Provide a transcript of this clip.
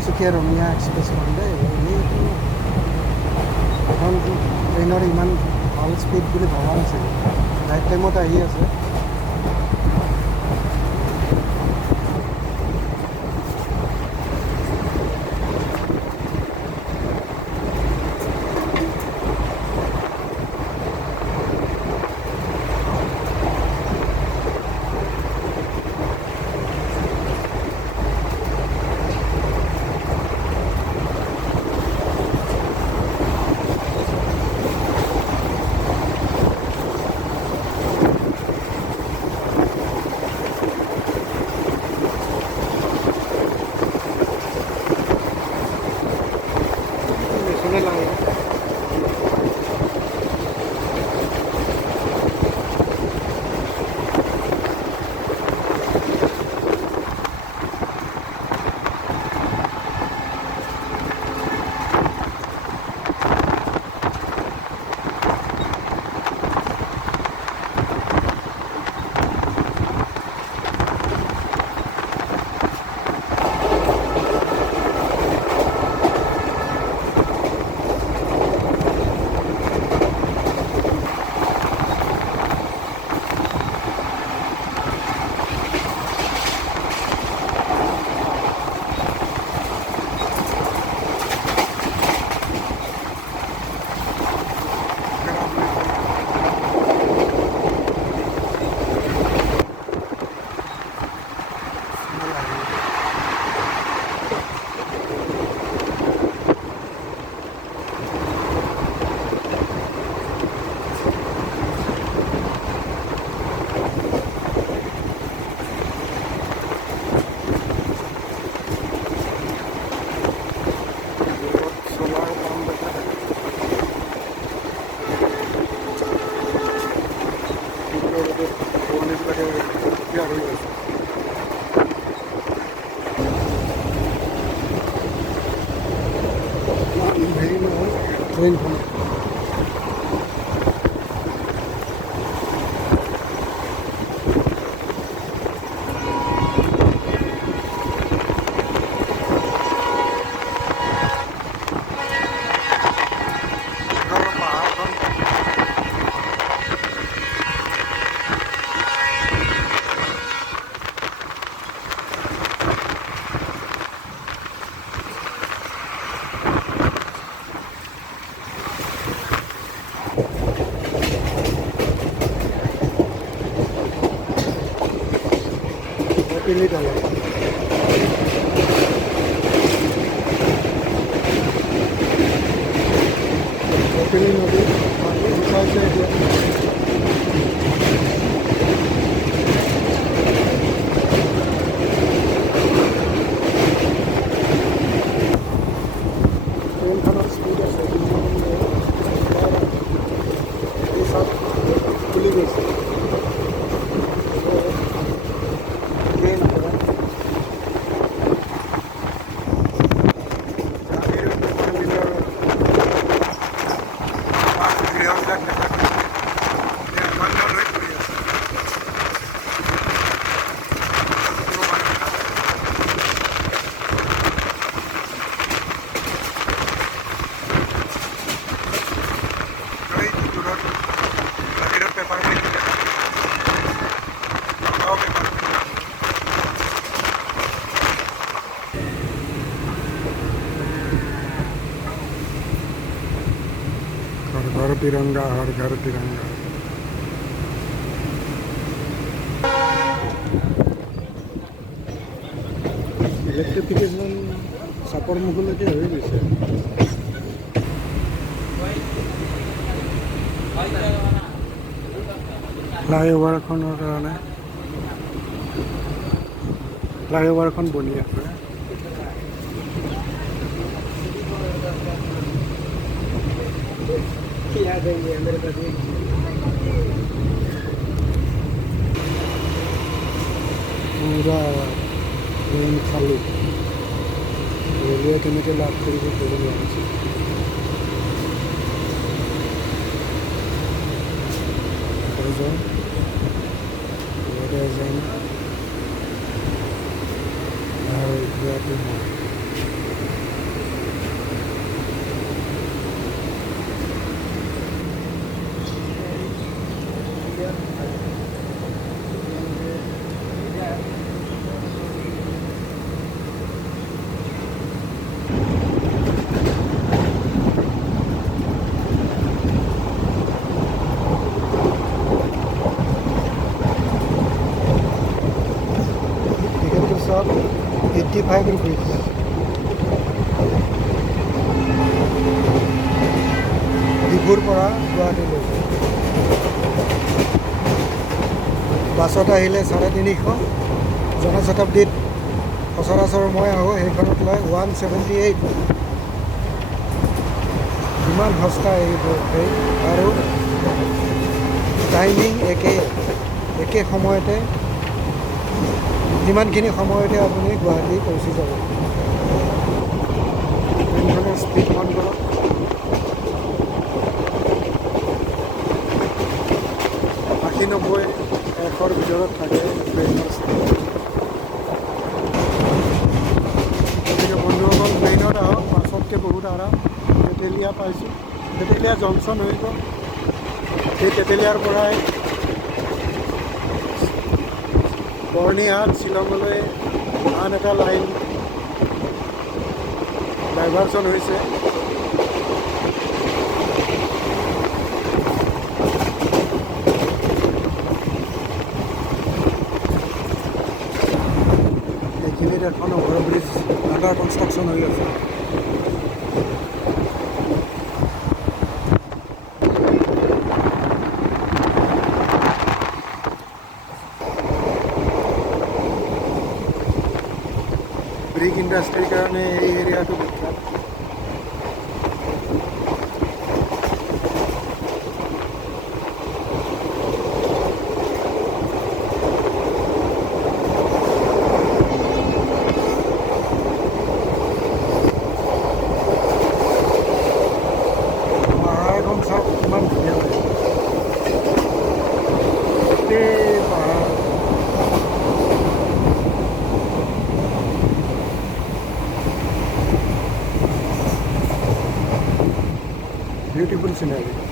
তিনিচুকীয়া ৰঙিয়া এক্সপ্ৰেছখন দেই এইটো এখন ট্ৰেইনৰ ইমান ভাল স্পীড বুলি ভবা নাছিলোঁ নাইট টাইমত আহি আছে ট্ৰেইনখন পিলিতলা কপিলী নদী শুকাইছে এতিয়া ট্ৰেইনখনৰ স্পীড আছে চব খুলি গৈছে घर तिरंगा हर घर तिरंगा ইলেক্ট্ৰিফিকেশ্যন চাপৰ মুখলৈকে হৈ গৈছে ফ্লাইঅভাৰখনৰ কাৰণে ফ্লাইঅভাৰখন বনি আছে पूरा ट्रेन खाली रेलवे केनेके लाभ কৰিব পাৰিছে আৰু টিকেটটো সব 85 रुपीज़। ডিব্ৰুৰ পৰা গুৱাহাটীলৈ বাছত আহিলে 350, জনশতাব্দীত সচৰাচৰ মই আহোঁ সেইখনত লয় 178। ইমান সস্তা এইবোৰ আৰু টাইমিং একে সময়তে, যিমানখিনি সময়তে আপুনি গুৱাহাটী পৌঁছি যাব। ট্ৰেইনখনৰ স্পীড অন কৰক। আশী 90 100ৰ ভিতৰত থাকে ট্ৰেইনৰ স্পীড। গতিকে বন্ধুসকল, ট্ৰেইনত আহক, বাছতকৈ বহুত আৰাম। তেতেলীয়া পাইছোঁ, তেতেলীয়া জংচন হৈ গ'ল। সেই তেতেলীয়াৰ পৰাই বৰ্ণিহাট শ্বিলঙলৈ আন এটা লাইন ডাইভাৰচন হৈছে। এইখিনিত এখন অভাৰব্ৰিজ আণ্ডাৰ কনষ্ট্ৰাকশ্যন হৈ আছে। ব্ৰিক ইণ্ডাষ্ট্ৰীৰ কাৰণে এই এৰিয়াটো বিখ্যাত। পাহাৰখন চাওক কিমান ধুনীয়া লাগে, গোটেই পাহাৰ। Beautiful scenery.